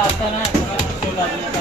आपल्याला आता